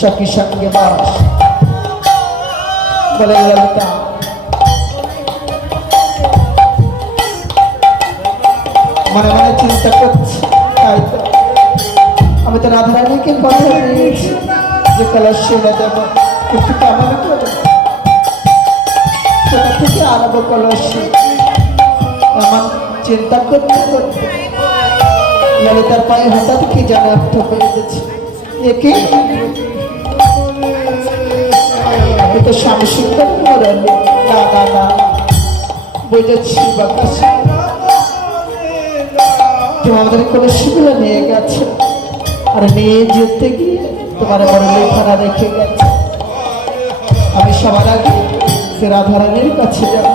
সখী সঙ্গে বাস। বলে ললিতা মনে মনে চিন্তা করছি, তাই তো আমি তো রাধারানীকে কথা দিয়েছি যে কলস এনে দেব, কিন্তু কেমন করে কোথা থেকে আনবো কলস। আমার চিন্তা করতে করতে ললিতার পায়ে হঠাৎ কি যেন অর্থ পেয়ে গেছে। একে আমি তো স্বামী সুন্দর মরলি, না না না বুঝেছি বাকাশি, তুমি আমাদের কোনো শিবিরে নিয়ে গেছে, আর নিয়ে যেতে গিয়ে তোমার বড় লেখানা রেখে গেছে। আমি সবার আগে সে রাধারানীর কাছে যাব,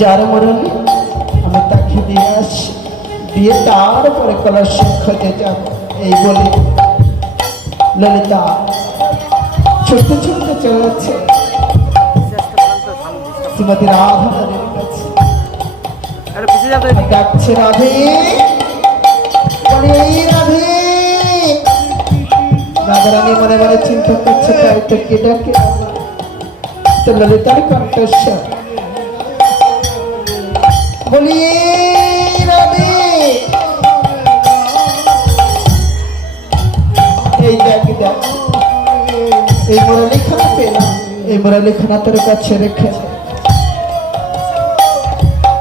যার মরলি আমি তাকে দিয়ে আসি, দিয়ে তারপরে কলস খোঁজে যাব। এই বলে ললিতা ছুটতে ছুটতে চলে যাচ্ছে শ্রীমতী রাধারানীর কাছে। ডাকছে রাধে, বলে এই রাধে। রাধারানী মনে মনে চিন্তা করছে, তাই তো কে ডাকে। তো ললিতার কণ্ঠস্বর, বলি রাধে। এই দেখ দেখ, এই মুরলীখানা পেলাম, এই মুরলীখানা তোর কাছে রেখে।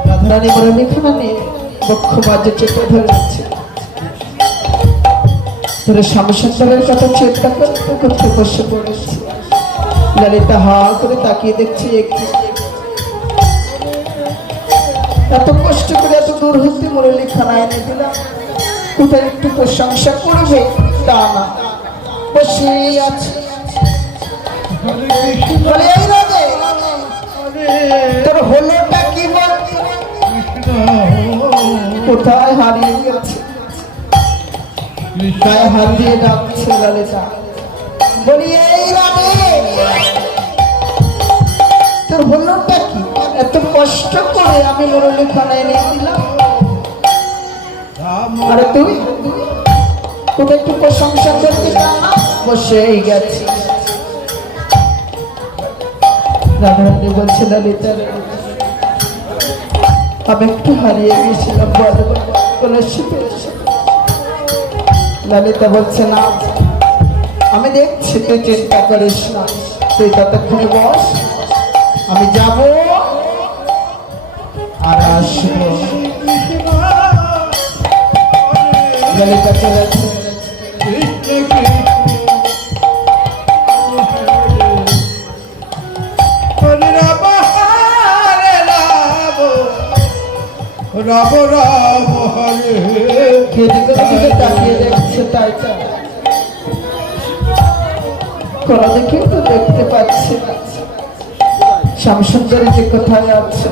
রাধারানী মুরলীখানা নিয়ে বক্ষ মাঝে চেপে ধরেছে। তোর স্বামী সন্তানের কথা চিন্তা করতে করতে বসে পড়েছে। ললিতা হা করে তাকিয়ে দেখছে, এত কষ্ট করে এত দূর হতে মুরলীখানা এনে দিলাম, কোথায় একটু প্রশংসা করবে তা না, বসেই আছে। তোর হলোটা কি বল, কোথায় হারিয়ে গেছে। গায়ে হাত দিয়ে ডাকছে ললিতা, বলি এই রাধে তোর হলোটা কি, এত কষ্ট করে আমি মুরলীখানা এনে দিলাম, আরে তুই কোথায় একটু প্রশংসা করতে বসেই গেছে। রাধারানী বলছে ললিতা আমি একটু হারিয়ে গেছিলাম, কলসি পেয়েছি। ললিতা বলছে না, আমি দেখছি তুই চিন্তা করিস না, তুই ততক্ষণে বস, আমি যাব আর আসবো। ললিতা চলেছে। রাম রাম হরে তাকিয়ে দেখছে, তাই কোন দিকে তো দেখতে পাচ্ছি না শ্যামসুন্দরী যে কোথায় আছে।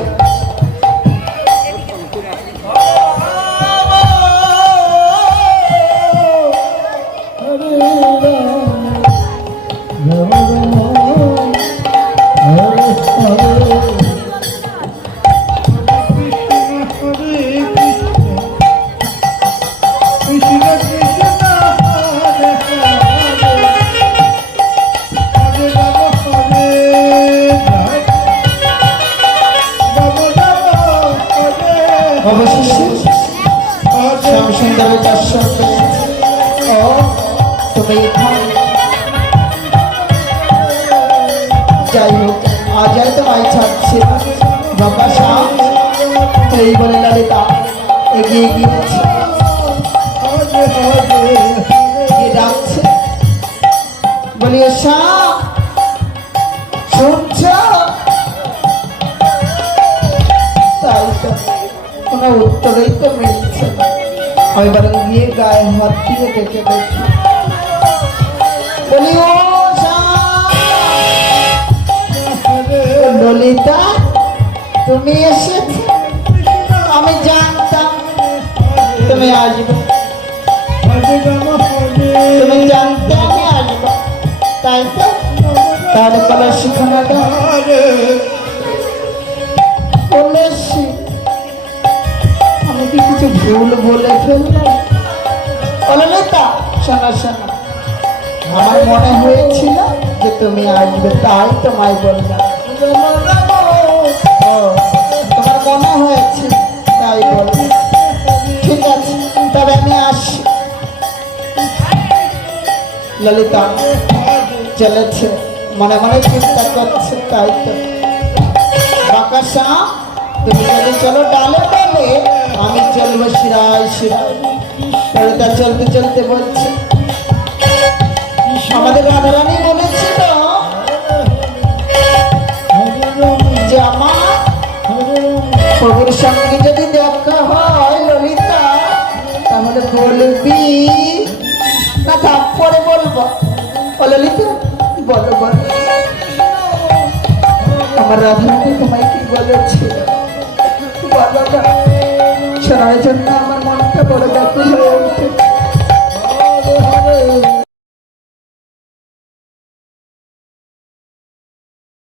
অবশেষে শ্যামসুন্দরের দর্শন পেয়েছে। ও তুমি এখানে, যাই হোক আজ আর তোমায় ছাড়ছে বাবা শ্যাম। এই বলে ললিতা এগিয়ে গিয়েছে, ডাকছে, বলি শ্যাম শুনছ? তাই তো কোনো উত্তরেই তো মিলছে না। আমি বরং গিয়ে গায়ে হাত দিয়ে দেখে দেখি, বলি ও ললিতা তুমি এসেছ, আমি জানতাম তুমি আসবে, তুমি জানতে আমি আসবো, তাই তো তার কলসিখানাটা বলেছি। আমি কি কিছু ভুল বলে ফেললাম? ললিতা শোনা শোনা, আমার মনে হয়েছিল যে তুমি আসবে, তাই তোমায় বললাম। ও, তোমার মনে হয়েছে তাই বললাম। ঠিক আছে, তবে আমি আসি। ললিতা চলেছে, মনে মনে চিন্তা করছে, তাই তো। বাকাশা, তুমি যদি চলো ডালে ডালে, আমি চলবো শিরায় শিরায়। ললিতা চলতে চলতে বলছে, আমাদের রাধারানী বলেছিল যে আমার প্রভুর সঙ্গে যদি দেখা হয় ললিতা, তাহলে বলবি না, তারপরে বলবো। ও ললিতা, বলো বলো, আমার রাধারানী তোমায় কি বলেছিল? বলো না, শোনার জন্য আমার মনটা বড় ব্যাকুল হয়ে উঠেছে।